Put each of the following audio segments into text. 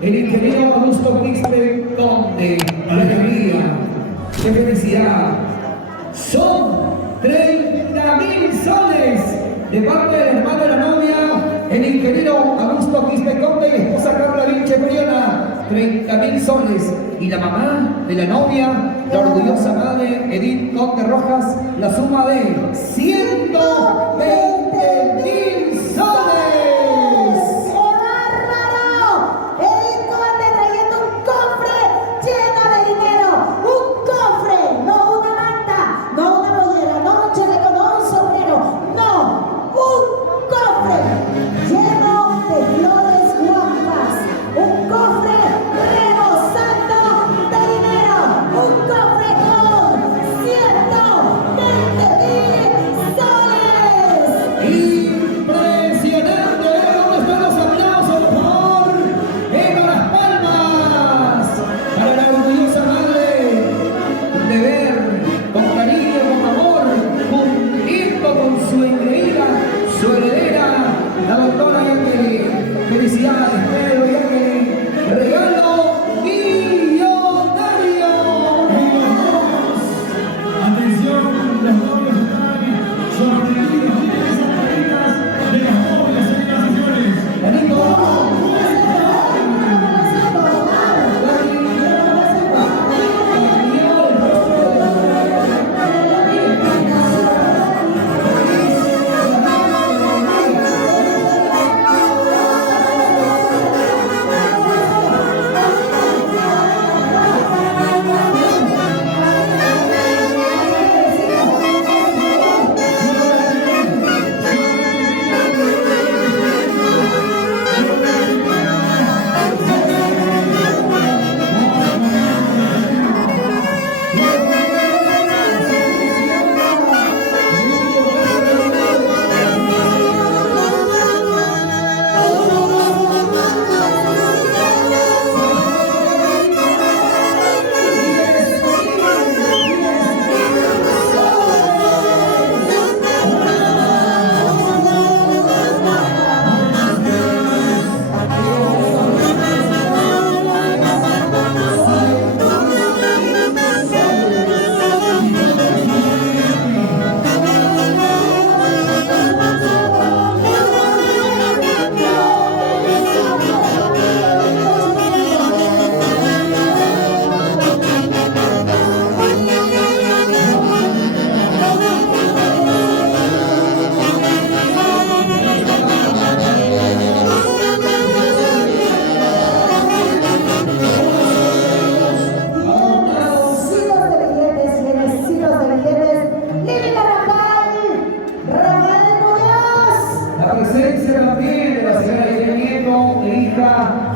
el ingeniero Augusto Quispe Conde. Alegría, qué felicidad. Son 30.000 soles de parte del hermano de la novia, el ingeniero Augusto Quispe Conde y esposa Carla Vinche Briona. 30.000 soles. Y la mamá de la novia, la orgullosa madre Edith Conde Rojas, la suma de 120.000 soles. Felicidades, Pedro y Ángel. Regalo millonario. Atención, los novios están sorprendidos. Miren esas caritas de las novias, señoras y señores.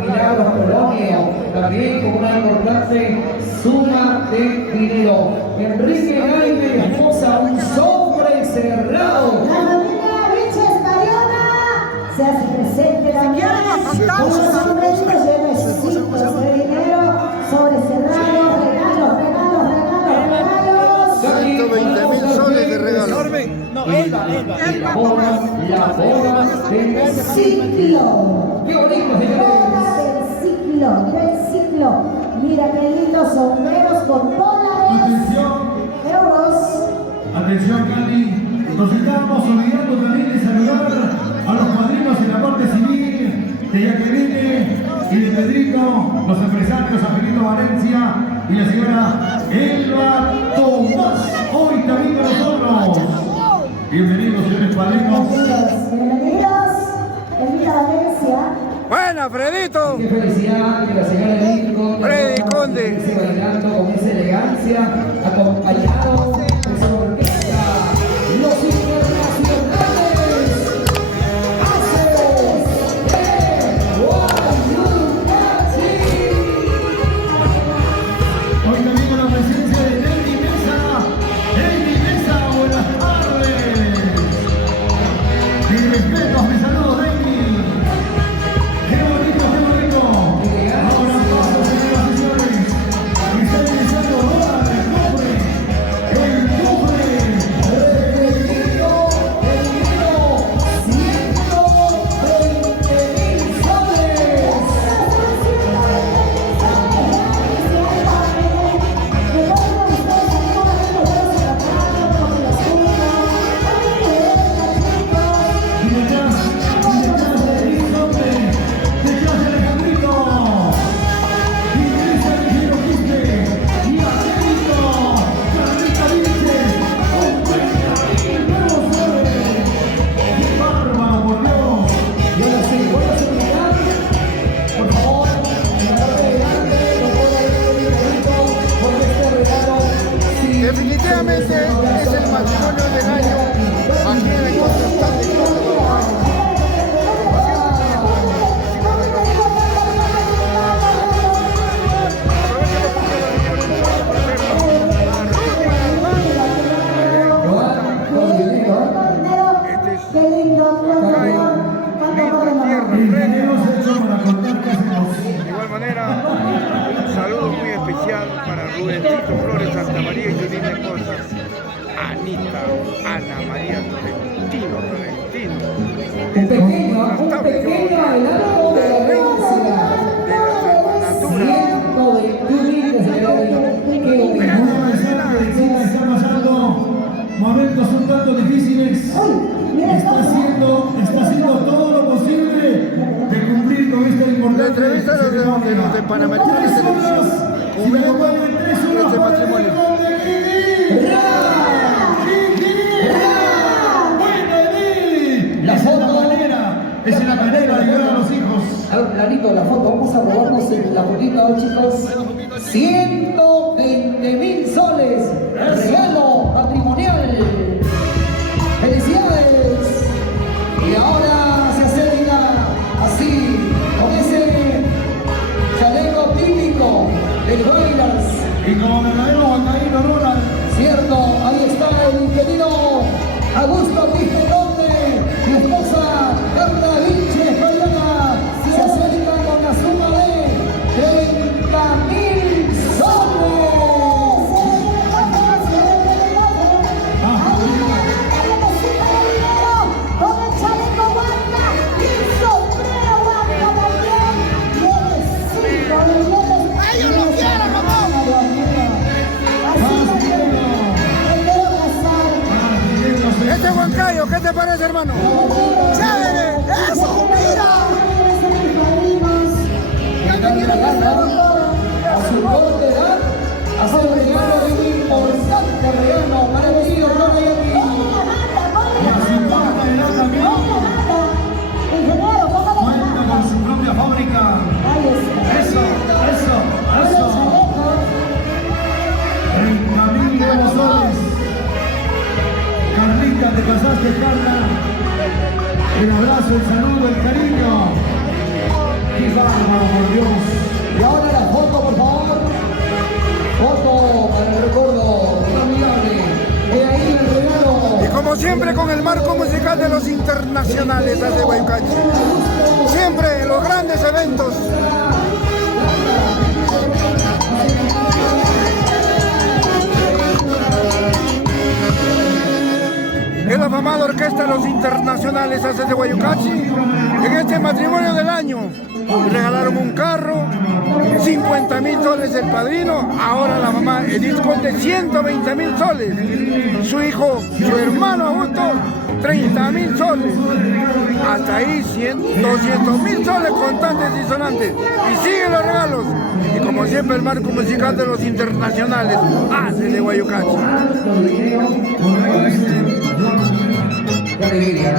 Milagros Polonio, también con una importante suma de dinero. Enrique Jaime, esposa, un sobre cerrado. La familia Vinche Briona se hace presente también. Unos sombreritos llenecitos de dinero, sobre cerrado, regalos. 120.000 soles de regalo. La boda del ciclo. ¡Qué bonito, señores! Del ciclo. Mira qué lindos sombreros con dólares, euros. Atención, Cali. Nos estábamos olvidando también de saludar a los padrinos en la parte civil de Jacqueline y de Pedrito, los empresarios Angelito Valencia y la señora Elba Tomás. Hoy también con nosotros. Bienvenidos, señores padrinos. Bienvenidos. Elvira Valencia. Buena, Fredito. Qué felicidad que la señora Edith Conde Freddy Conde esté bailando con esa elegancia, acompañado de su orquesta, los internacionales. Haces Hoy también con la presencia de David Mesa. David Mesa, buenas tardes. Mi respeto, mis saludos, David. Qué bonito, qué bonito. Ahora paso, señoras y señores. Está empezando ahora el nombre. El Definitivamente es el matrimonio del año aquí en el contrastante Córdoba. Qué lindo, De igual manera, un saludo muy especial para Rubencito Flores Santamaría y Junín Esposa, Anita, Ana María Tolentino. Un pequeño adelanto de la herencia. 121 días de la Está pasando momentos un tanto difíciles. Está haciendo todo lo posible de cumplir con esta La importante entrevista de los de Panamericana de Televisión cubren este matrimonio. La foto. Es la manera de ayudar a los hijos. A ver, Planito, la foto, vamos a robarnos la fotito, chicos. 120.000 soles, regalo patrimonial. ¡Felicidades! Y ahora se acerca así, con ese chaleco típico del Wailers. Y como verdadero Juancaíno Ronald. Cierto, ahí está el querido Augusto Quispe Conde, mi esposa Carla Vinche Española, se acerca con la suma de 30.000 soles. Con el chaleco Wanda y el sombrero Wanda también. Tiene 5 millones. ¡Ay, yo lo quiero, mamá! Así que me quiero casar. Este Huancayo, ¿qué te parece, hermano? ¡Chévere! ¡Eso! ¡Mira! A su corta edad, hace un regalo, un importante regalo para el tío Ronald. Cuenta con su propia fábrica. Eso. 30.000 nuevos soles. Carlita, te pasaste, Carla. El abrazo, el saludo, el cariño. ¡Qué bárbaro, por Dios! Y ahora la foto, por favor. Foto para el recuerdo inolvidable. He ahí el regalo. Y como siempre con el marco musical de los internacionales de Guaycachi. Siempre en los grandes eventos. Es la afamada orquesta de los internacionales hace de Guaycachi. En este matrimonio del año regalaron un carro, 50.000 soles el padrino, ahora la mamá Edith Conde 120.000 soles, su hijo, su hermano Augusto 30.000 soles, hasta ahí 200.000 soles contantes y sonantes, y siguen los regalos, y como siempre el marco musical de los internacionales hace de Guaycachi. ¡Qué alegría!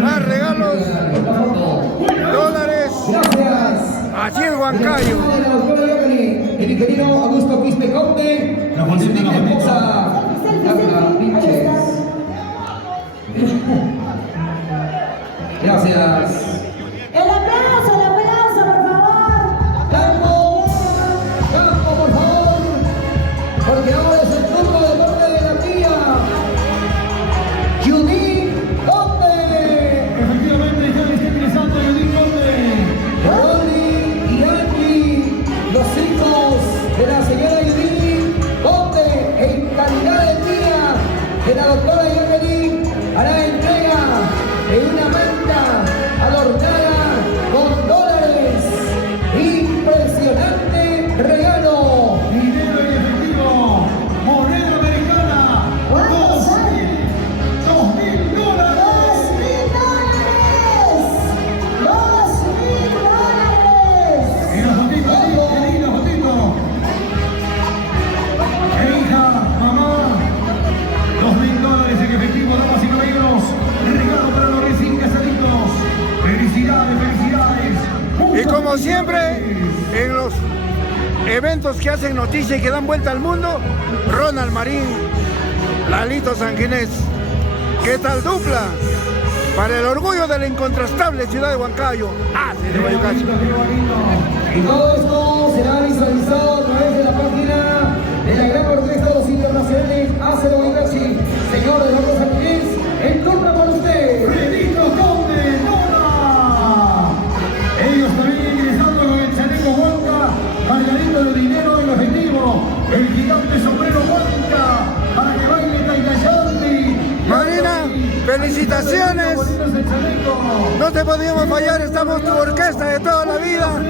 Más regalos, dólares, Gracias. así es Huancayo. El querido Augusto Quispe Conde, y su digna esposa Carla Vinches. Gracias. El aplauso, por favor. Campo, por favor, porque ahora es el turno de parte de la tía Junín Conde. Efectivamente, ya está ingresando Junín Conde. Ronnie y Angie, los hijos de la señora Junín Conde, en calidad de tía de la doctora Jacqueline, hará entrega de una manta adornada con dólares. Impresionante regalo. Dinero en efectivo. Moneda americana. ¿Cuántos son? $2.000. $2.000. Y la fotito, qué linda fotito. Hija, mamá. $2.000 en efectivo, damas y caballeros. Regalo para los recién casaditos. Felicidades. Y como siempre, en los eventos que hacen noticia y que dan vuelta al mundo, Ronald Marín, Lalito Sanguinés. ¿Qué tal dupla? Para el orgullo de la incontrastable ciudad de Huancayo, ACE de Guayucachi. Y todo esto será visualizado a través de la página de la gran orquesta de los internacionales ACE de Guayucachi. Señor de los Sanguinés, en contra por usted. Benito Conde, Nona. Ellos también ingresando con el chaleco Huanca, cargadito de dinero en efectivo. El gigante sombrero Huanca, para que baile Taitayandi. Marina, felicitaciones. No te podíamos fallar, estamos tu orquesta de toda la vida.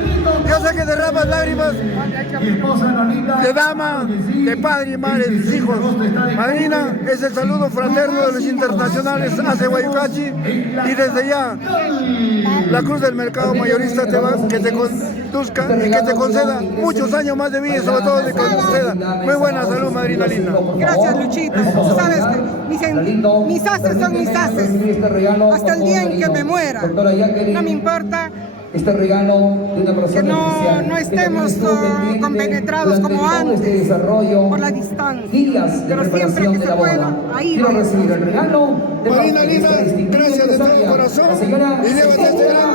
Yo sé que derramas lágrimas de dama, de padre y madre, de tus hijos. Madrina, es el saludo fraterno de los internacionales ACE Guayucachi, y desde ya la Cruz del Mercado Mayorista que te conduzca y que te conceda muchos años más de vida y sobre todo te conceda muy buena salud, madrina linda. Gracias, Luchito. Tú sabes que mis haces son mis haces. Hasta el día en que me muera. No me importa este regalo de una persona que especial. no estemos compenetrados como antes por la distancia. Pero siempre que se pueda, ahí quiero vamos. recibir el regalo de Marina linda, gracias de todo corazón y llévate este gran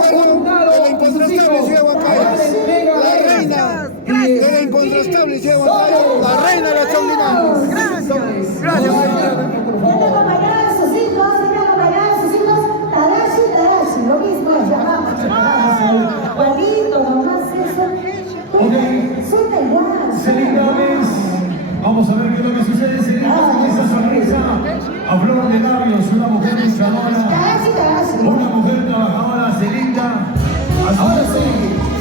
recuerdo de la incontrastable ciudad de Huancayo, la reina de la incontrastable ciudad de Huancayo, la reina de la Chonguina. Gracias. Gracias, Marina. Viene acompañada de sus hijos, Tadashi, lo mismo es llamamos igualito, nomás eso. Suelta igual. Celina Gómez, vamos a ver qué es lo que sucede. Celina con esa sonrisa a flor de labios, una mujer luchadora, Tadashi. una mujer trabajadora. Celina, ahora sí,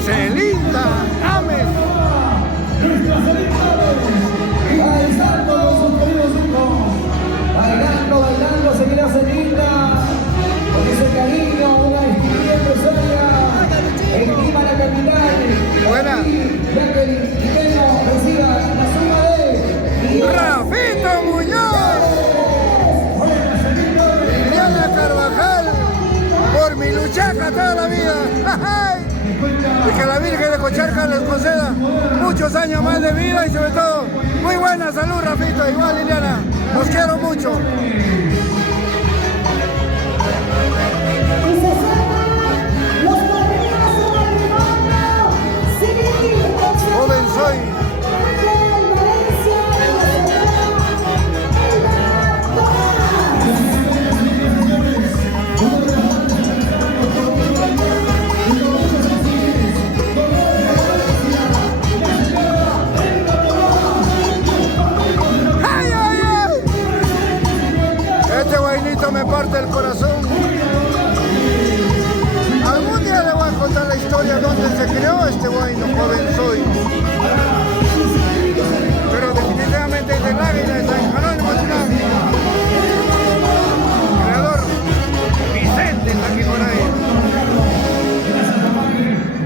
Celinda Ames. nuestra Celina Gómez, bailando con sus queridos hijos. Bailando, seguirá Celinda, con ese cariño, una distinguida empresaria en Lima, la capital. Buena. Jacqueline Quintero reciba la suma de Rafito Muñoz. Liliana Carvajal, por mi luchaca toda la vida. Y que la Virgen de Cocharca les conceda muchos años más de vida y sobre todo muy buena salud, Rafito. Igual, Liliana, los quiero mucho. Y se sacan los padrinos del matrimonio. Civil, Joven soy. Ángel Valencia, ¡Ay, ay, ay! Este guainito me parte el corazón. Algún día le voy a contar la historia donde se creó este guayno, joven soy. Pero definitivamente es del Águila de San Jerónimo Chilán. Creador Vicente Taquicoray.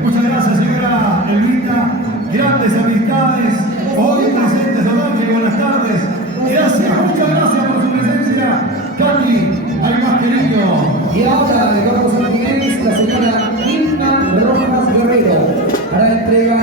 Muchas gracias, señora Elvita. Grandes amistades, hoy presentes hoy. Buenas tardes. Gracias, muchas gracias por su presencia. Cali, al más querido. Y ahora le vamos a la señora Irma Rojas Guerrero para la entrega.